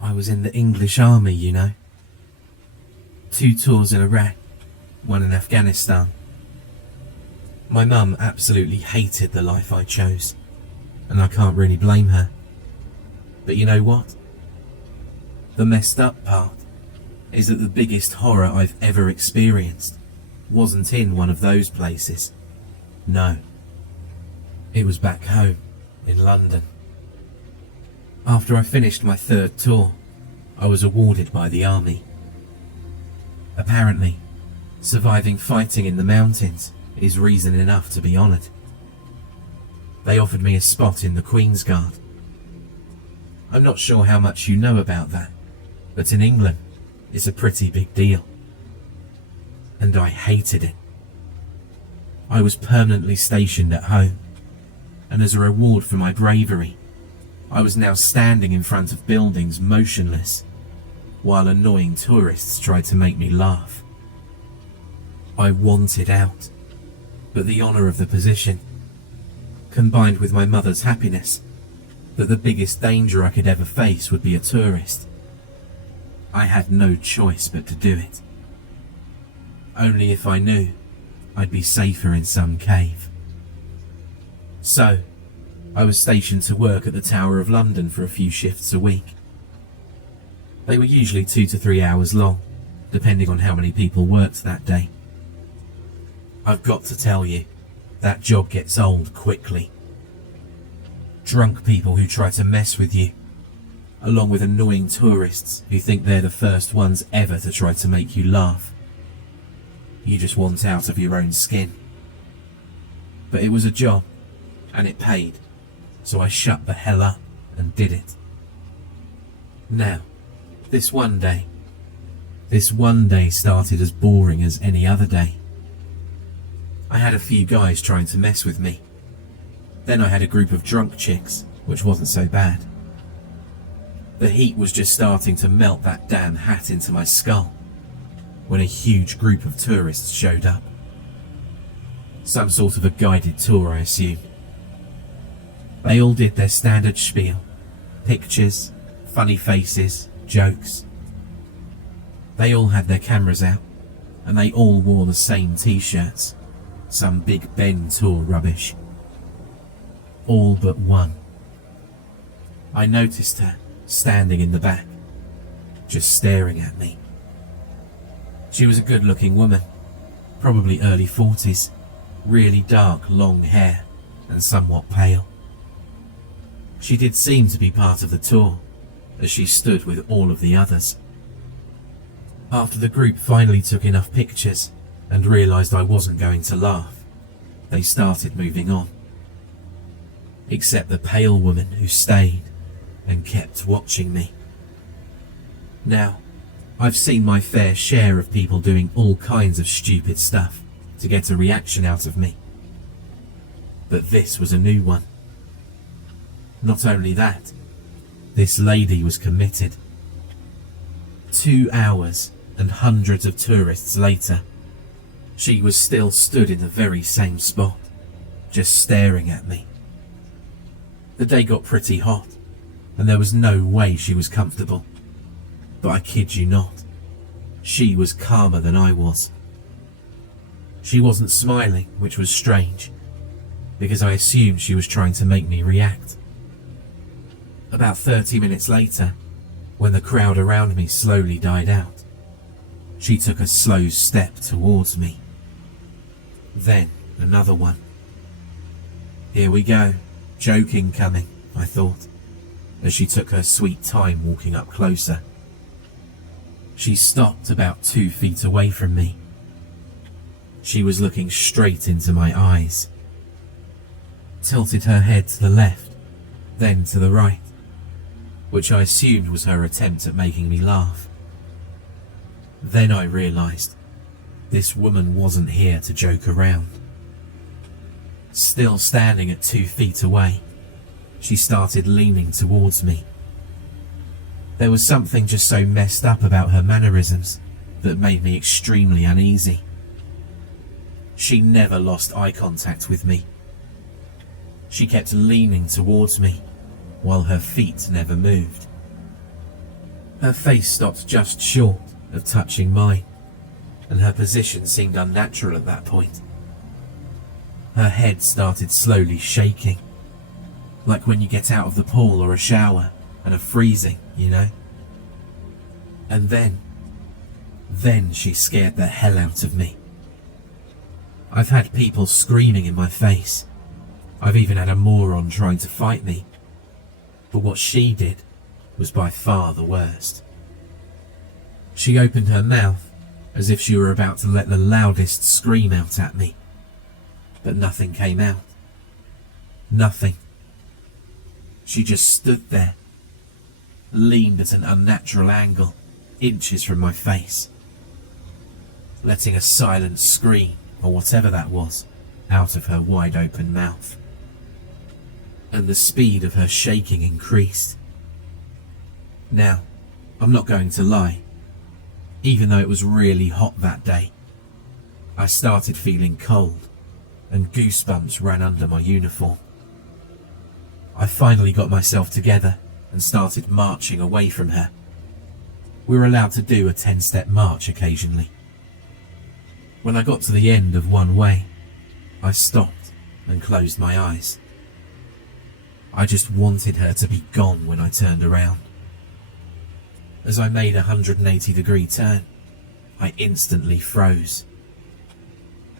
I was in the English army, you know. 2 tours in Iraq, 1 in Afghanistan. My mum absolutely hated the life I chose, and I can't really blame her. But you know what? The messed up part is that the biggest horror I've ever experienced wasn't in one of those places. No. It was back home in London. After I finished my 3rd tour, I was awarded by the army. Apparently, surviving fighting in the mountains is reason enough to be honoured. They offered me a spot in the Queen's Guard. I'm not sure how much you know about that, but in England, it's a pretty big deal. And I hated it. I was permanently stationed at home, and as a reward for my bravery, I was now standing in front of buildings motionless, while annoying tourists tried to make me laugh. I wanted out, but the honour of the position, combined with my mother's happiness that the biggest danger I could ever face would be a tourist, I had no choice but to do it. Only if I knew I'd be safer in some cave. So, I was stationed to work at the Tower of London for a few shifts a week. They were usually 2 to 3 hours long, depending on how many people worked that day. I've got to tell you, that job gets old quickly. Drunk people who try to mess with you, along with annoying tourists who think they're the first ones ever to try to make you laugh. You just want out of your own skin. But it was a job, and it paid, so I shut the hell up and did it. Now, this one day started as boring as any other day. I had a few guys trying to mess with me. Then I had a group of drunk chicks, which wasn't so bad. The heat was just starting to melt that damn hat into my skull when a huge group of tourists showed up. Some sort of a guided tour, I assumed. They all did their standard spiel. Pictures, funny faces, jokes. They all had their cameras out, and they all wore the same t-shirts. Some Big Ben tour rubbish. All but one. I noticed her standing in the back, just staring at me. She was a good-looking woman, probably early 40s, really dark, long hair, and somewhat pale. She did seem to be part of the tour, as she stood with all of the others. After the group finally took enough pictures and realised I wasn't going to laugh, they started moving on. Except the pale woman who stayed and kept watching me. Now, I've seen my fair share of people doing all kinds of stupid stuff to get a reaction out of me. But this was a new one. Not only that, this lady was committed. 2 hours and hundreds of tourists later, she was still stood in the very same spot, just staring at me. The day got pretty hot, and there was no way she was comfortable. But I kid you not, she was calmer than I was. She wasn't smiling, which was strange, because I assumed she was trying to make me react. About 30 minutes later, when the crowd around me slowly died out, she took a slow step towards me. Then another one. Here we go, joking coming, I thought, as she took her sweet time walking up closer. She stopped about 2 feet away from me. She was looking straight into my eyes, tilted her head to the left, then to the right, which I assumed was her attempt at making me laugh. Then I realised this woman wasn't here to joke around. Still standing at 2 feet away, she started leaning towards me. There was something just so messed up about her mannerisms that made me extremely uneasy. She never lost eye contact with me. She kept leaning towards me, while her feet never moved. Her face stopped just short of touching mine, and her position seemed unnatural at that point. Her head started slowly shaking, like when you get out of the pool or a shower and are freezing, you know? And then she scared the hell out of me. I've had people screaming in my face. I've even had a moron trying to fight me. But what she did was by far the worst. She opened her mouth as if she were about to let the loudest scream out at me. But nothing came out. Nothing. She just stood there, leaned at an unnatural angle, inches from my face, letting a silent scream, or whatever that was, out of her wide open mouth. And the speed of her shaking increased. Now, I'm not going to lie. Even though it was really hot that day, I started feeling cold, and goosebumps ran under my uniform. I finally got myself together and started marching away from her. We were allowed to do a 10-step march occasionally. When I got to the end of one way, I stopped and closed my eyes. I just wanted her to be gone when I turned around. As I made a 180-degree turn, I instantly froze.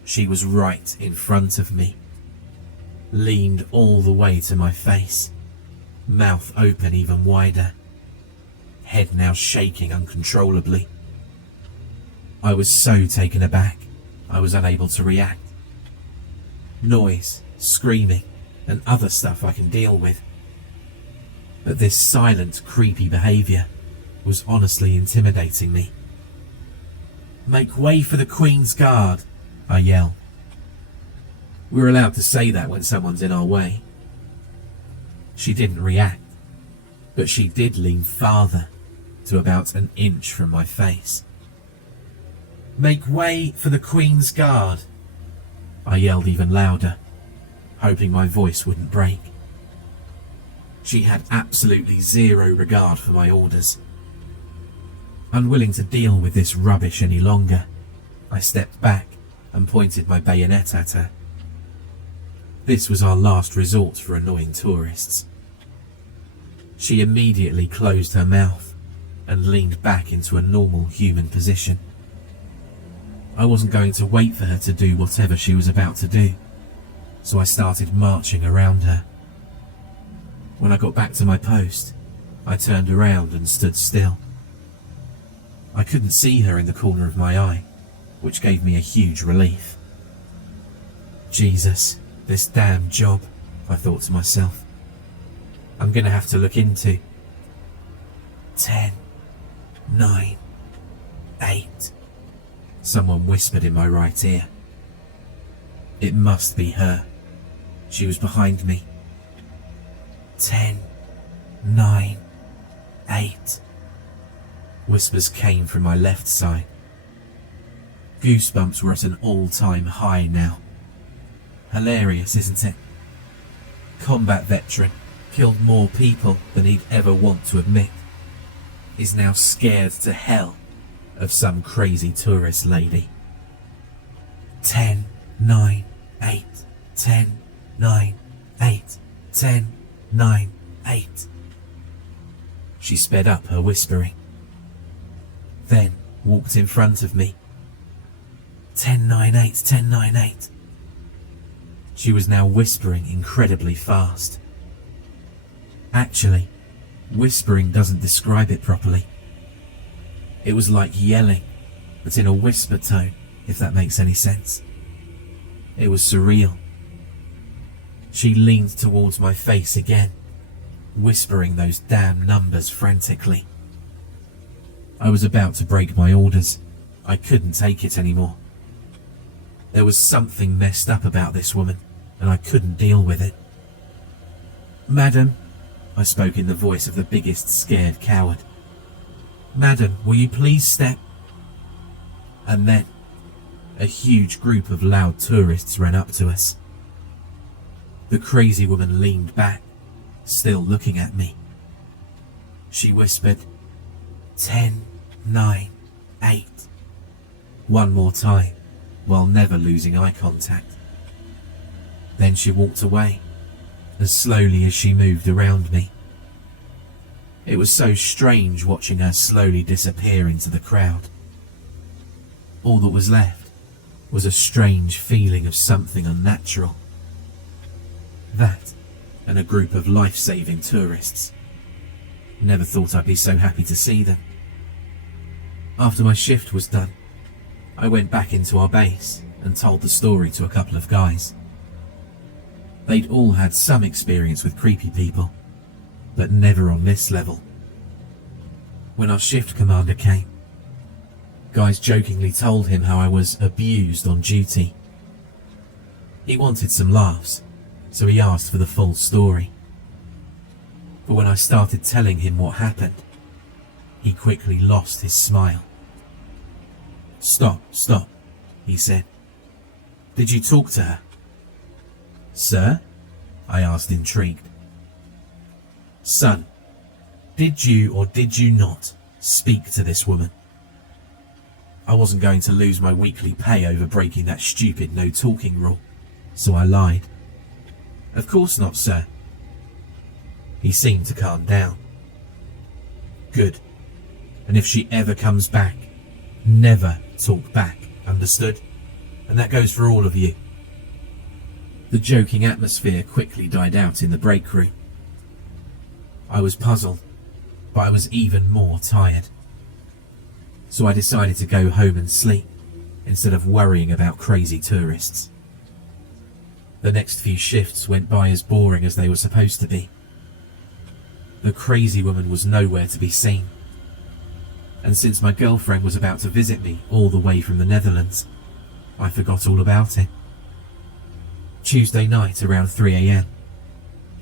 She was right in front of me, leaned all the way to my face, mouth open even wider, head now shaking uncontrollably. I was so taken aback, I was unable to react. Noise, screaming, and other stuff I can deal with. But this silent, creepy behaviour was honestly intimidating me. "Make way for the Queen's Guard," I yelled. We're allowed to say that when someone's in our way. She didn't react, but she did lean farther, to about an inch from my face. "Make way for the Queen's Guard," I yelled even louder, hoping my voice wouldn't break. She had absolutely zero regard for my orders. Unwilling to deal with this rubbish any longer, I stepped back and pointed my bayonet at her. This was our last resort for annoying tourists. She immediately closed her mouth and leaned back into a normal human position. I wasn't going to wait for her to do whatever she was about to do, so I started marching around her. When I got back to my post, I turned around and stood still. I couldn't see her in the corner of my eye, which gave me a huge relief. Jesus, this damn job, I thought to myself. I'm going to have to look into. 10, 9, 8. Someone whispered in my right ear. It must be her. She was behind me. 10, 9, 8. Whispers came from my left side. Goosebumps were at an all-time high now. Hilarious, isn't it? Combat veteran, killed more people than he'd ever want to admit, is now scared to hell of some crazy tourist lady. 10, 9, 8, 10, 9, 8, 10, 9, 8. She sped up her whispering, then walked in front of me. 10, 9, 8, 10, 9, 8. She was now whispering incredibly fast. Actually, whispering doesn't describe it properly. It was like yelling, but in a whisper tone, if that makes any sense. It was surreal. She leaned towards my face again, whispering those damn numbers frantically. I was about to break my orders. I couldn't take it anymore. There was something messed up about this woman, and I couldn't deal with it. "Madam," I spoke in the voice of the biggest scared coward. "Madam, will you please step?" And then, a huge group of loud tourists ran up to us. The crazy woman leaned back, still looking at me. She whispered, 10, 9, 8. One more time, while never losing eye contact. Then she walked away, as slowly as she moved around me. It was so strange watching her slowly disappear into the crowd. All that was left was a strange feeling of something unnatural. That, and a group of life-saving tourists. Never thought I'd be so happy to see them. After my shift was done, I went back into our base and told the story to a couple of guys. They'd all had some experience with creepy people, but never on this level. When our shift commander came, guys jokingly told him how I was abused on duty. He wanted some laughs, so he asked for the full story. But when I started telling him what happened, he quickly lost his smile. Stop, he said. Did you talk to her? Sir? I asked, intrigued. Son, did you or did you not speak to this woman? I wasn't going to lose my weekly pay over breaking that stupid no talking rule, so I lied. Of course not, sir. He seemed to calm down. Good. And if she ever comes back, never talk back, understood? And that goes for all of you. The joking atmosphere quickly died out in the break room. I was puzzled, but I was even more tired. So I decided to go home and sleep, instead of worrying about crazy tourists. The next few shifts went by as boring as they were supposed to be. The crazy woman was nowhere to be seen. And since my girlfriend was about to visit me all the way from the Netherlands, I forgot all about it. Tuesday night around 3 a.m,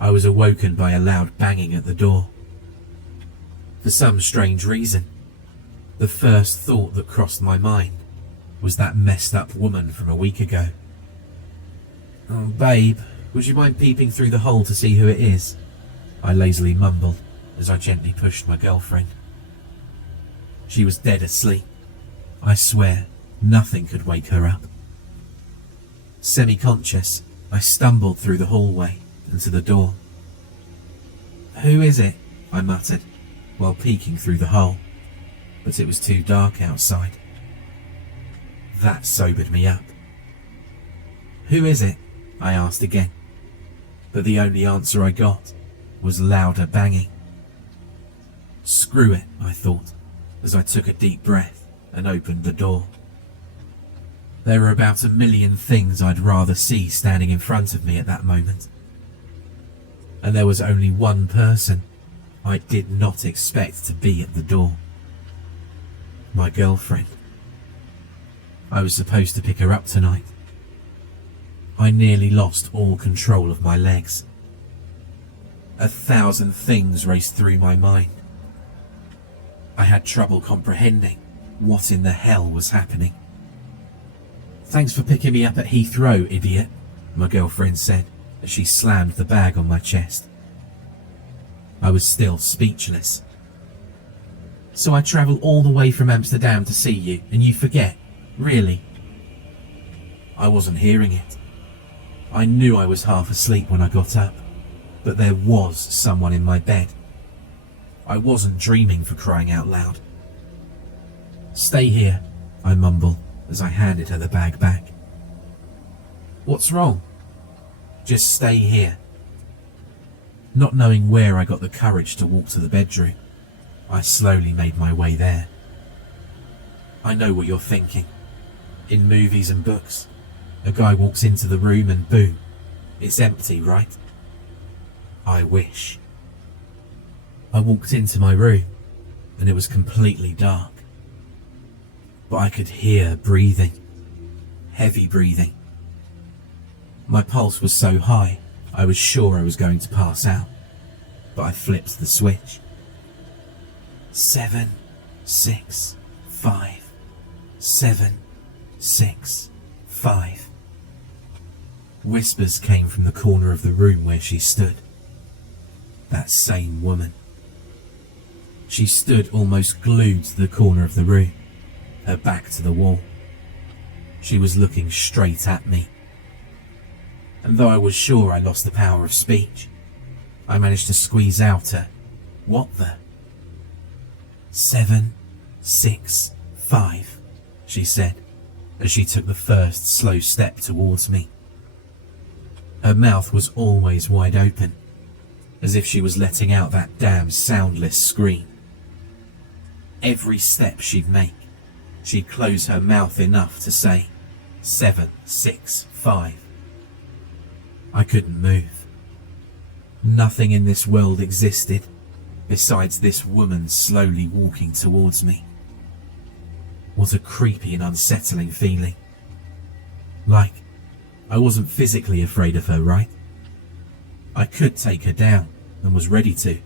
I was awoken by a loud banging at the door. For some strange reason, the first thought that crossed my mind was that messed up woman from a week ago. Oh, babe, would you mind peeping through the hole to see who it is? I lazily mumbled as I gently pushed my girlfriend. She was dead asleep. I swear, nothing could wake her up. Semi-conscious, I stumbled through the hallway and to the door. Who is it? I muttered, while peeking through the hole, but it was too dark outside. That sobered me up. Who is it? I asked again, but the only answer I got was louder banging. Screw it, I thought, as I took a deep breath and opened the door. There were about 1,000,000 things I'd rather see standing in front of me at that moment. And there was only one person I did not expect to be at the door. My girlfriend. I was supposed to pick her up tonight. I nearly lost all control of my legs. 1,000 things raced through my mind. I had trouble comprehending what in the hell was happening. Thanks for picking me up at Heathrow, idiot, my girlfriend said as she slammed the bag on my chest. I was still speechless. So I travel all the way from Amsterdam to see you, and you forget? Really? I wasn't hearing it. I knew I was half asleep when I got up, but there was someone in my bed. I wasn't dreaming, for crying out loud. Stay here, I mumbled as I handed her the bag back. What's wrong? Just stay here. Not knowing where I got the courage to walk to the bedroom, I slowly made my way there. I know what you're thinking. In movies and books, a guy walks into the room and boom, it's empty, right? I wish. I walked into my room and it was completely dark. But I could hear breathing, heavy breathing. My pulse was so high, I was sure I was going to pass out, but I flipped the switch. 7, 6, 5, 7, 6, 5. Whispers came from the corner of the room where she stood. That same woman. She stood almost glued to the corner of the room, her back to the wall. She was looking straight at me. And though I was sure I lost the power of speech, I managed to squeeze out a, "What the?" 7, 6, 5, she said, as she took the first slow step towards me. Her mouth was always wide open, as if she was letting out that damn soundless scream. Every step she'd make, she'd close her mouth enough to say, 7, 6, 5. I couldn't move. Nothing in this world existed besides this woman slowly walking towards me. What a creepy and unsettling feeling. Like, I wasn't physically afraid of her, right? I could take her down and was ready to.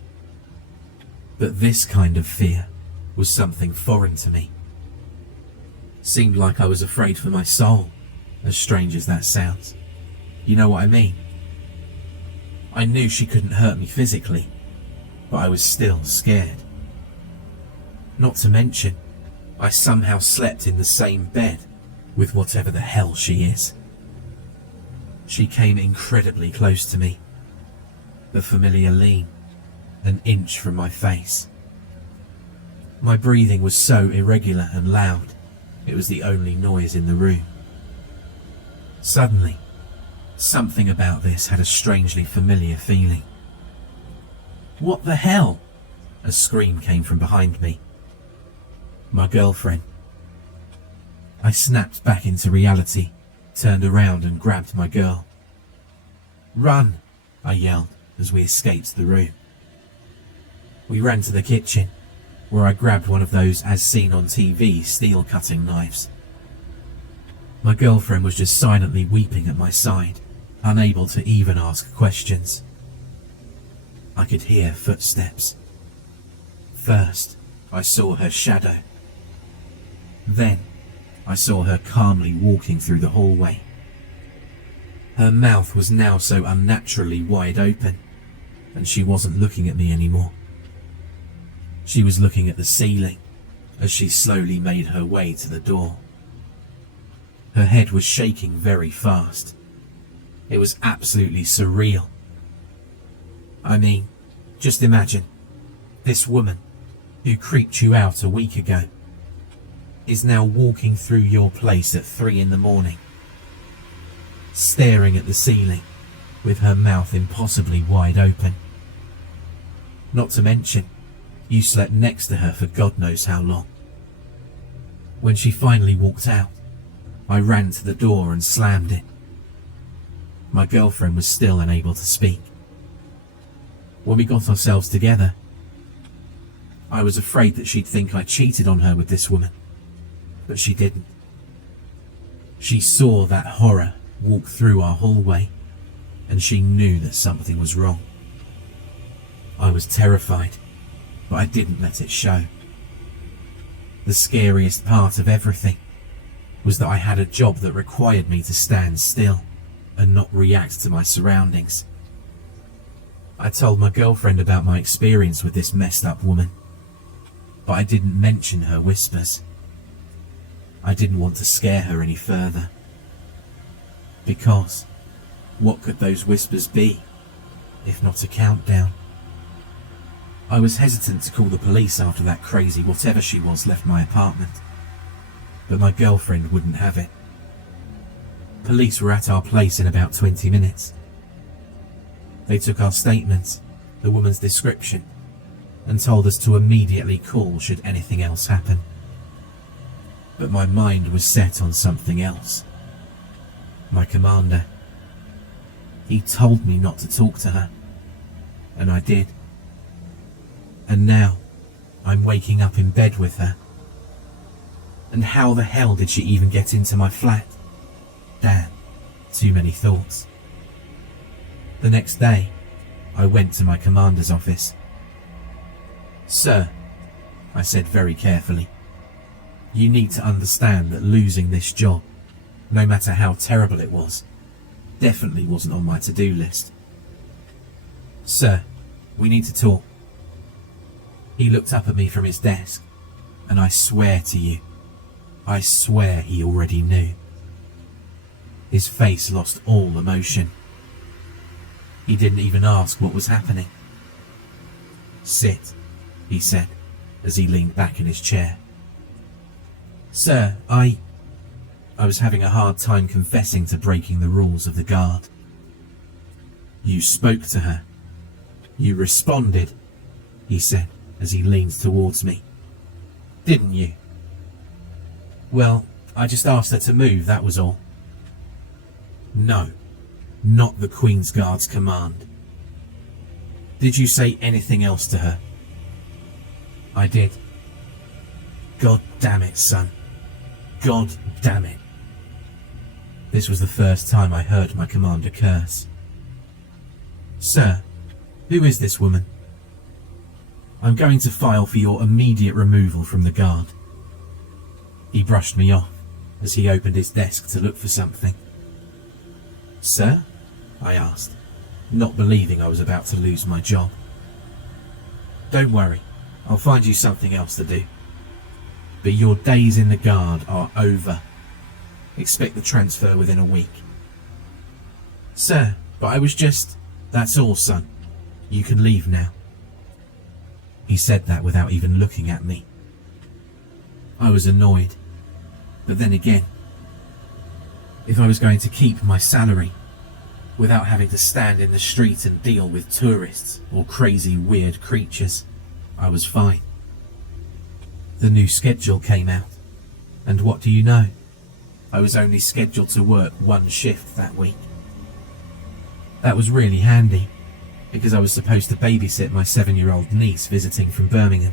But this kind of fear was something foreign to me. Seemed like I was afraid for my soul, as strange as that sounds. You know what I mean? I knew she couldn't hurt me physically, but I was still scared. Not to mention, I somehow slept in the same bed with whatever the hell she is. She came incredibly close to me, the familiar lean, an inch from my face. My breathing was so irregular and loud, it was the only noise in the room. Suddenly, something about this had a strangely familiar feeling. "What the hell?" A scream came from behind me. My girlfriend. I snapped back into reality, turned around and grabbed my girl. "Run!" I yelled as we escaped the room. We ran to the kitchen, where I grabbed one of those as seen on TV steel cutting knives. My girlfriend was just silently weeping at my side, unable to even ask questions. I could hear footsteps. First, I saw her shadow. Then, I saw her calmly walking through the hallway. Her mouth was now so unnaturally wide open, and she wasn't looking at me anymore. She was looking at the ceiling as she slowly made her way to the door. Her head was shaking very fast. It was absolutely surreal. I mean, just imagine, this woman who creeped you out a week ago is now walking through your place at 3 in the morning, staring at the ceiling with her mouth impossibly wide open. Not to mention, you slept next to her for God knows how long. When she finally walked out, I ran to the door and slammed it. My girlfriend was still unable to speak. When we got ourselves together, I was afraid that she'd think I cheated on her with this woman, but she didn't. She saw that horror walk through our hallway, and she knew that something was wrong. I was terrified, but I didn't let it show. The scariest part of everything was that I had a job that required me to stand still and not react to my surroundings. I told my girlfriend about my experience with this messed up woman, but I didn't mention her whispers. I didn't want to scare her any further. Because, what could those whispers be, if not a countdown? I was hesitant to call the police after that crazy whatever she was left my apartment, but my girlfriend wouldn't have it. Police were at our place in about 20 minutes. They took our statements, the woman's description, and told us to immediately call should anything else happen. But my mind was set on something else. My commander. He told me not to talk to her, and I did. And now, I'm waking up in bed with her. And how the hell did she even get into my flat? Damn, too many thoughts. The next day, I went to my commander's office. "Sir," I said very carefully, "you need to understand that losing this job, no matter how terrible it was, definitely wasn't on my to-do list. Sir, we need to talk." He looked up at me from his desk, and I swear to you, I swear he already knew. His face lost all emotion. He didn't even ask what was happening. "Sit," he said, as he leaned back in his chair. "Sir, I was having a hard time confessing to breaking the rules of the guard." "You spoke to her. You responded," he said, as he leaned towards me. "Didn't you?" "Well, I just asked her to move, that was all." "No, not the Queen's Guard's command." "Did you say anything else to her?" "I did." "God damn it, son. God damn it." This was the first time I heard my commander curse. "Sir, who is this woman?" "I'm going to file for your immediate removal from the guard." He brushed me off as he opened his desk to look for something. "Sir?" I asked, not believing I was about to lose my job. "Don't worry, I'll find you something else to do. But your days in the guard are over. Expect the transfer within a week." "Sir, but I was just..." "That's all, son. You can leave now." He said that without even looking at me. I was annoyed, but then again, if I was going to keep my salary without having to stand in the street and deal with tourists or crazy weird creatures, I was fine. The new schedule came out, and what do you know? I was only scheduled to work one shift that week. That was really handy, because I was supposed to babysit my 7-year-old niece visiting from Birmingham,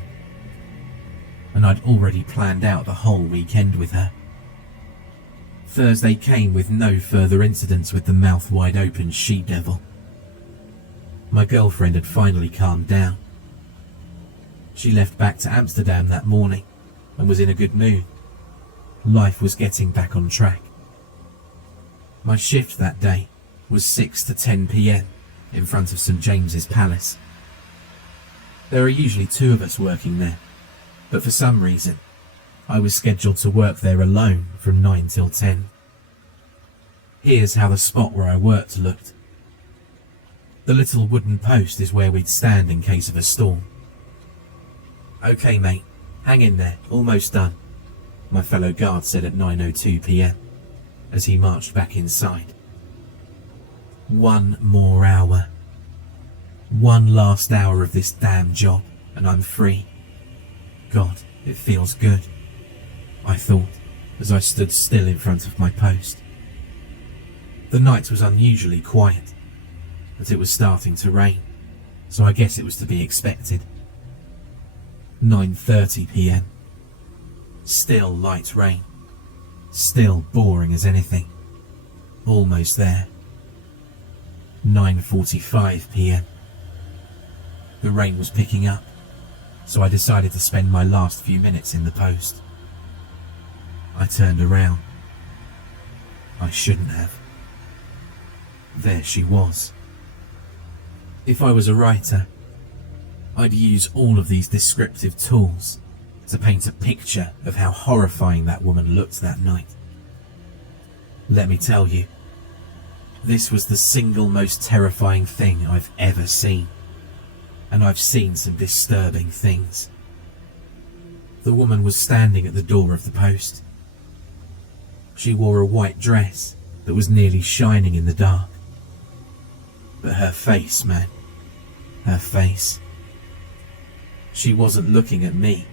and I'd already planned out the whole weekend with her. Thursday came with no further incidents with the mouth wide open she-devil. My girlfriend had finally calmed down. She left back to Amsterdam that morning and was in a good mood. Life was getting back on track. My shift that day was 6 to 10 p.m. in front of St. James's Palace. There are usually 2 of us working there, but for some reason, I was scheduled to work there alone from 9 till 10. Here's how the spot where I worked looked. The little wooden post is where we'd stand in case of a storm. "Okay, mate, hang in there, almost done," my fellow guard said at 9:02 p.m. as he marched back inside. "One more hour. One last hour of this damn job, and I'm free. God, it feels good," I thought as I stood still in front of my post. The night was unusually quiet, but it was starting to rain, so I guess it was to be expected. 9:30 p.m. Still light rain. Still boring as anything. Almost there. 9:45 p.m. The rain was picking up, so I decided to spend my last few minutes in the post. I turned around. I shouldn't have. There she was. If I was a writer, I'd use all of these descriptive tools to paint a picture of how horrifying that woman looked that night. Let me tell you, this was the single most terrifying thing I've ever seen, and I've seen some disturbing things. The woman was standing at the door of the post. She wore a white dress that was nearly shining in the dark. But her face, man, her face. She wasn't looking at me,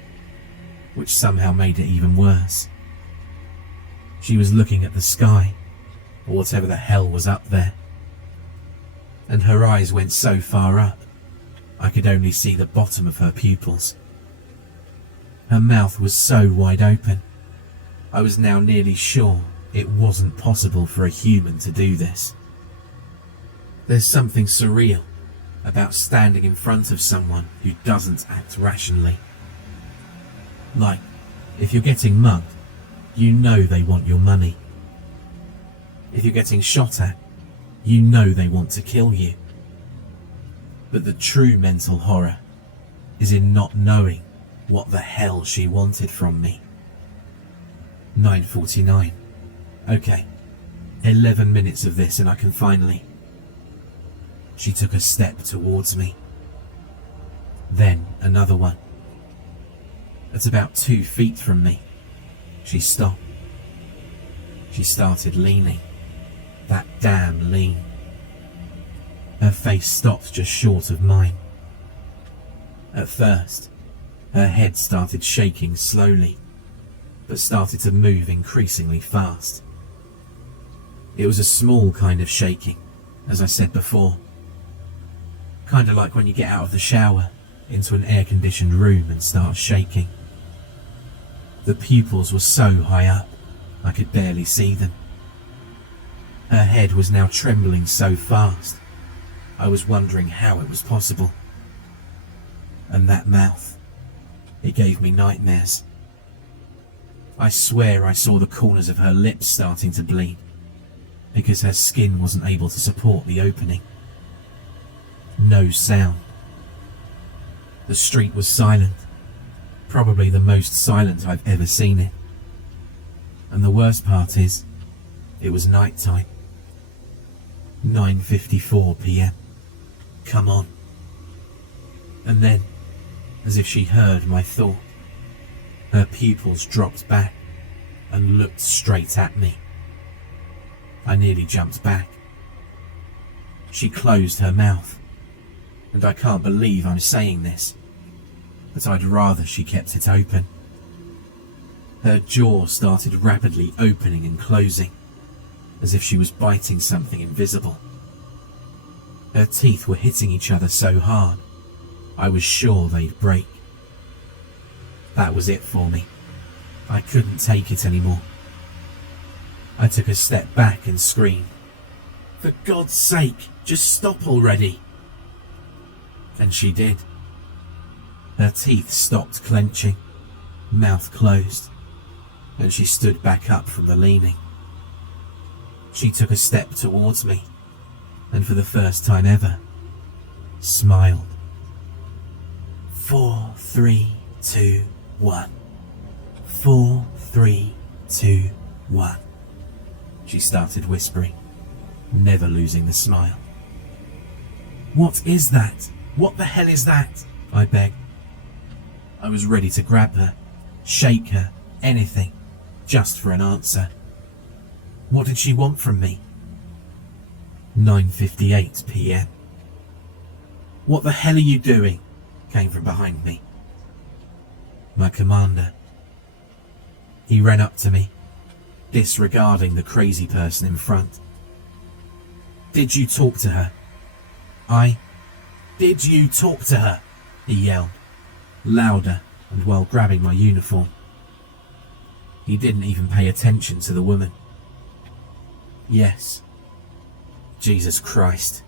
which somehow made it even worse. She was looking at the sky, or whatever the hell was up there. And her eyes went so far up, I could only see the bottom of her pupils. Her mouth was so wide open, I was now nearly sure it wasn't possible for a human to do this. There's something surreal about standing in front of someone who doesn't act rationally. Like, if you're getting mugged, you know they want your money. If you're getting shot at, you know they want to kill you. But the true mental horror is in not knowing what the hell she wanted from me. 9:49. Okay, 11 minutes of this and I can finally... She took a step towards me. Then another one. At about 2 feet from me, she stopped. She started leaning. That damn lean. Her face stopped just short of mine. At first, her head started shaking slowly, but started to move increasingly fast. It was a small kind of shaking, as I said before. Kind of like when you get out of the shower into an air-conditioned room and start shaking. The pupils were so high up, I could barely see them. Her head was now trembling so fast, I was wondering how it was possible. And that mouth, it gave me nightmares. I swear I saw the corners of her lips starting to bleed, because her skin wasn't able to support the opening. No sound. The street was silent, probably the most silent I've ever seen it. And the worst part is, it was night time. 9:54 p.m. Come on. And then, as if she heard my thought, her pupils dropped back and looked straight at me. I nearly jumped back. She closed her mouth, and I can't believe I'm saying this, but I'd rather she kept it open. Her jaw started rapidly opening and closing, as if she was biting something invisible. Her teeth were hitting each other so hard, I was sure they'd break. That was it for me. I couldn't take it anymore. I took a step back and screamed, "For God's sake, just stop already!" And she did. Her teeth stopped clenching, mouth closed, and she stood back up from the leaning. She took a step towards me, and for the first time ever, smiled. 4, 3, 2, 1. 4, 3, 2, 1. She started whispering, never losing the smile. "What is that? What the hell is that?" I begged. I was ready to grab her, shake her, anything, just for an answer. What did she want from me? 9:58 p.m. "What the hell are you doing?" came from behind me. My commander. He ran up to me, disregarding the crazy person in front. "Did you talk to her?" Did you talk to her?" he yelled, louder and while grabbing my uniform. He didn't even pay attention to the woman. "Yes." "Jesus Christ.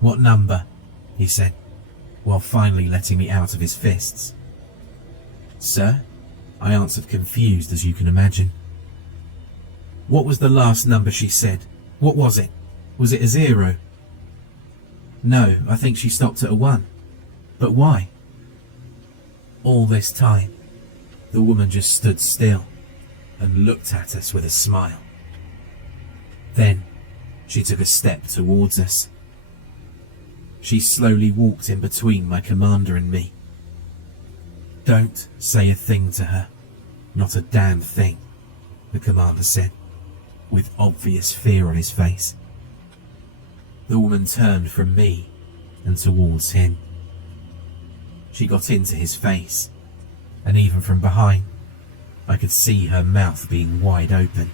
What number?" he said, while finally letting me out of his fists. "Sir?" I answered, confused as you can imagine. "What was the last number she said? What was it? Was it a 0? "No, I think she stopped at a 1. But why?" All this time, the woman just stood still and looked at us with a smile. Then, she took a step towards us. She slowly walked in between my commander and me. "Don't say a thing to her. Not a damn thing," the commander said, with obvious fear on his face. The woman turned from me and towards him. She got into his face, and even from behind, I could see her mouth being wide open.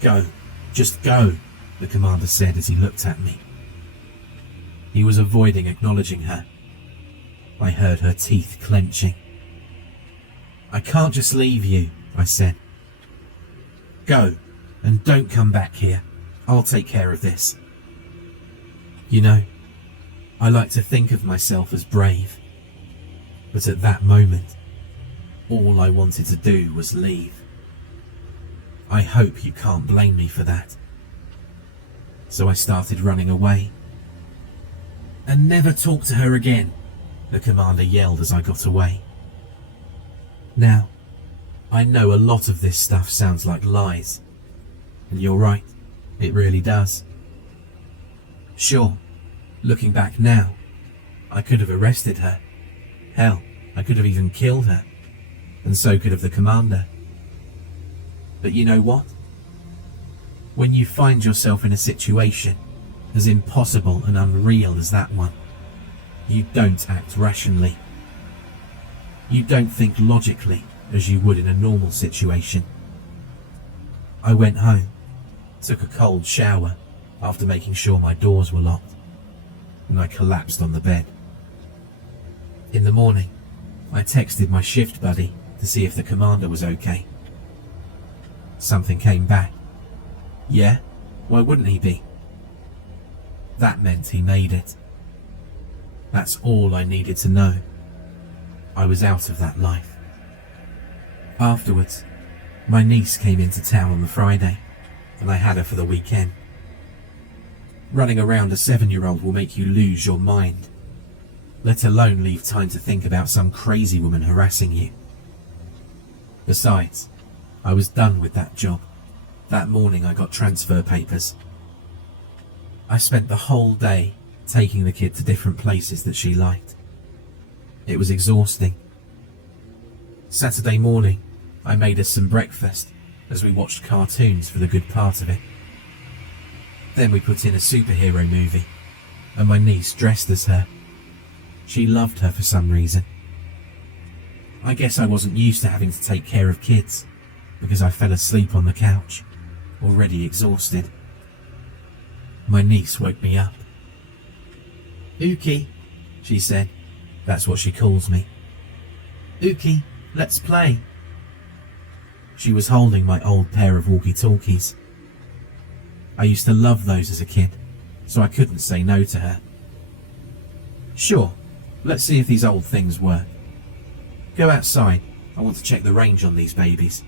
"Go, just go," the commander said as he looked at me. He was avoiding acknowledging her. I heard her teeth clenching. "I can't just leave you," I said. "Go, and don't come back here. I'll take care of this." You know, I like to think of myself as brave, but at that moment, all I wanted to do was leave. I hope you can't blame me for that. So I started running away. "And never talk to her again," the commander yelled as I got away. Now, I know a lot of this stuff sounds like lies, and you're right, it really does. Sure, looking back now, I could have arrested her. Hell, I could have even killed her, and so could have the commander. But you know what? When you find yourself in a situation as impossible and unreal as that one, you don't act rationally. You don't think logically as you would in a normal situation. I went home, took a cold shower after making sure my doors were locked, and I collapsed on the bed. In the morning, I texted my shift buddy to see if the commander was okay. Something came back. Yeah, why wouldn't he be? That meant he made it. That's all I needed to know. I was out of that life. Afterwards, my niece came into town on the Friday, and I had her for the weekend. Running around a 7-year-old will make you lose your mind, let alone leave time to think about some crazy woman harassing you. Besides, I was done with that job. That morning I got transfer papers. I spent the whole day taking the kid to different places that she liked. It was exhausting. Saturday morning, I made us some breakfast as we watched cartoons for the good part of it. Then we put in a superhero movie, and my niece dressed as her. She loved her for some reason. I guess I wasn't used to having to take care of kids, because I fell asleep on the couch, already exhausted. My niece woke me up. "Uki," she said. That's what she calls me. "Uki, let's play." She was holding my old pair of walkie-talkies. I used to love those as a kid, so I couldn't say no to her. "Sure, let's see if these old things work. Go outside, I want to check the range on these babies."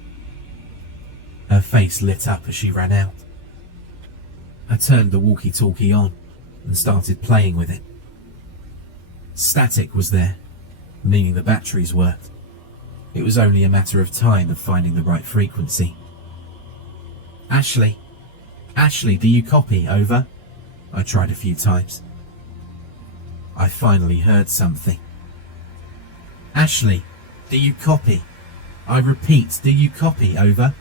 Her face lit up as she ran out. I turned the walkie-talkie on and started playing with it. Static was there, meaning the batteries worked. It was only a matter of time of finding the right frequency. Ashley, do you copy? Over." I tried a few times. I finally heard something. "Ashley, do you copy? I repeat, do you copy? Over."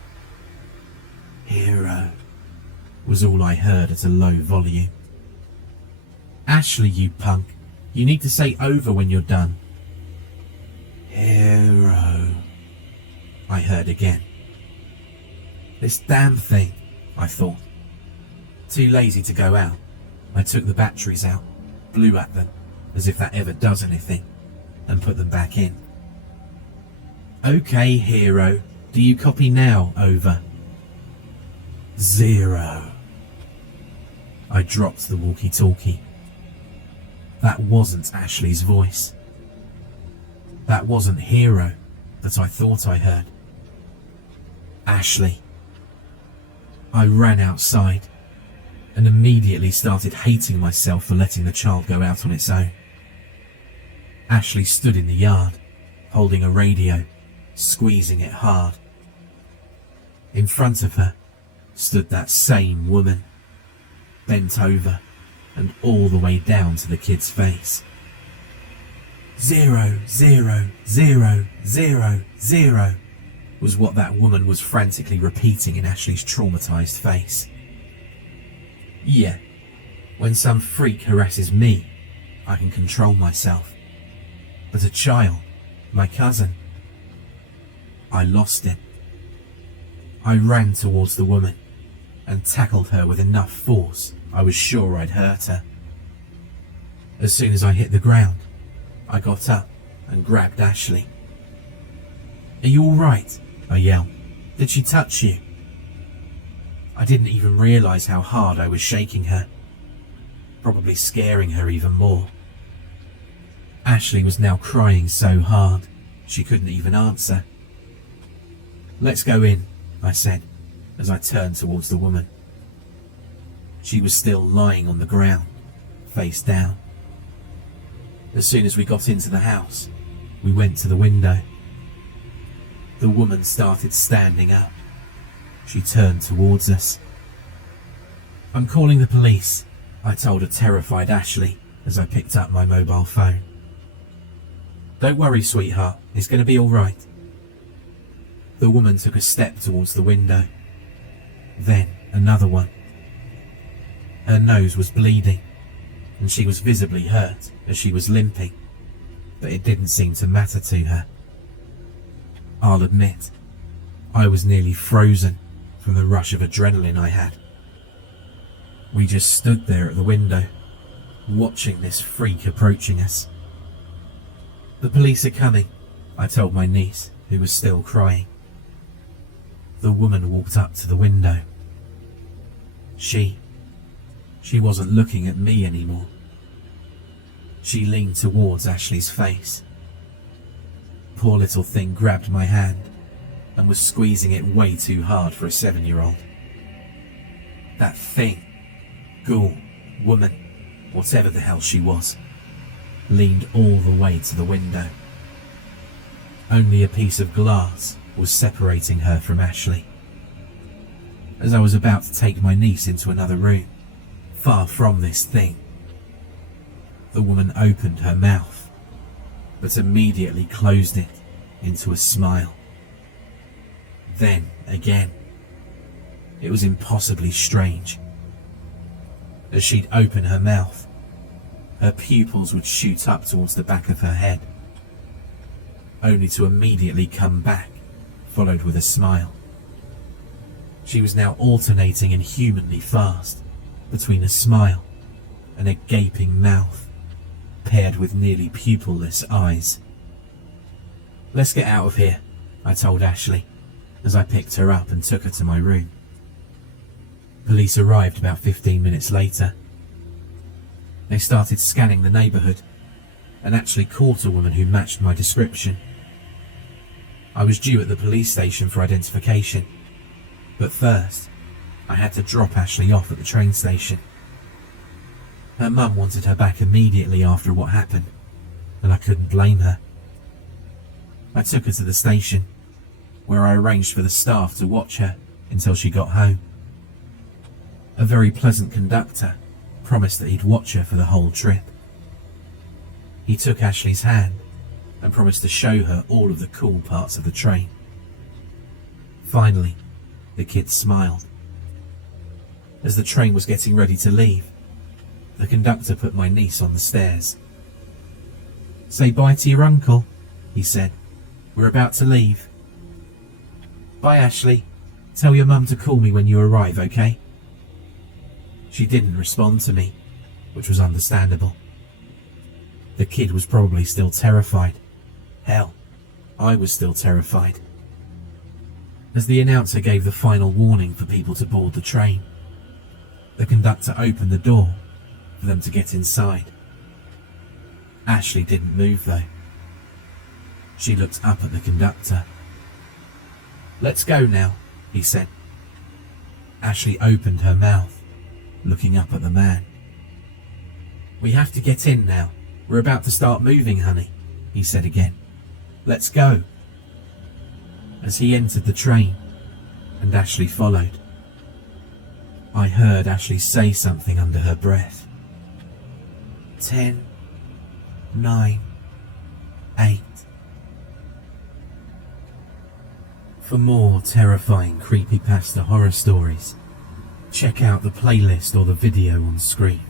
"Hero," was all I heard at a low volume. "Ashley, you punk, you need to say over when you're done." "Hero," I heard again. This damn thing, I thought. Too lazy to go out, I took the batteries out, blew at them, as if that ever does anything, and put them back in. "Okay, hero, do you copy now? Over." "0. I dropped the walkie-talkie. That wasn't Ashley's voice. That wasn't Hero that I thought I heard. Ashley. I ran outside and immediately started hating myself for letting the child go out on its own. Ashley stood in the yard, holding a radio, squeezing it hard. In front of her stood that same woman, bent over and all the way down to the kid's face. 0, 0, 0, 0, 0 was what that woman was frantically repeating in Ashley's traumatized face. Yeah, when some freak harasses me, I can control myself. But a child, my cousin, I lost it. I ran towards the woman and tackled her with enough force I was sure I'd hurt her. As soon as I hit the ground, I got up and grabbed Ashley. "Are you all right?" I yelled. "Did she touch you?" I didn't even realize how hard I was shaking her, probably scaring her even more. Ashley was now crying so hard she couldn't even answer. "Let's go in," I said as I turned towards the woman. She was still lying on the ground, face down. As soon as we got into the house, we went to the window. The woman started standing up. She turned towards us. "I'm calling the police," I told a terrified Ashley as I picked up my mobile phone. "Don't worry, sweetheart, it's going to be all right." The woman took a step towards the window, then another one. Her nose was bleeding, and she was visibly hurt as she was limping, but it didn't seem to matter to her. I'll admit, I was nearly frozen from the rush of adrenaline I had. We just stood there at the window, watching this freak approaching us. "The police are coming," I told my niece, who was still crying. The woman walked up to the window. She wasn't looking at me anymore. She leaned towards Ashley's face. Poor little thing grabbed my hand and was squeezing it way too hard for a 7-year-old. That thing, ghoul, woman, whatever the hell she was, leaned all the way to the window. Only a piece of glass was separating her from Ashley. As I was about to take my niece into another room, far from this thing, the woman opened her mouth, but immediately closed it into a smile. Then again. It was impossibly strange. As she'd open her mouth, her pupils would shoot up towards the back of her head, only to immediately come back, followed with a smile. She was now alternating inhumanly fast between a smile and a gaping mouth, paired with nearly pupilless eyes. "Let's get out of here," I told Ashley, as I picked her up and took her to my room. Police arrived about 15 minutes later. They started scanning the neighbourhood and actually caught a woman who matched my description. I was due at the police station for identification, but first I had to drop Ashley off at the train station. Her mum wanted her back immediately after what happened, and I couldn't blame her. I took her to the station, where I arranged for the staff to watch her until she got home. A very pleasant conductor promised that he'd watch her for the whole trip. He took Ashley's hand and promised to show her all of the cool parts of the train. Finally, the kid smiled. As the train was getting ready to leave, the conductor put my niece on the stairs. "Say bye to your uncle," he said. "We're about to leave." "Bye, Ashley. Tell your mum to call me when you arrive, okay?" She didn't respond to me, which was understandable. The kid was probably still terrified. Hell, I was still terrified. As the announcer gave the final warning for people to board the train, the conductor opened the door for them to get inside. Ashley didn't move though. She looked up at the conductor. "Let's go now," he said. Ashley opened her mouth, looking up at the man. "We have to get in now. We're about to start moving, honey," he said again. "Let's go." As he entered the train, and Ashley followed, I heard Ashley say something under her breath. 10, 9, 8. For more terrifying creepypasta horror stories, check out the playlist or the video on screen.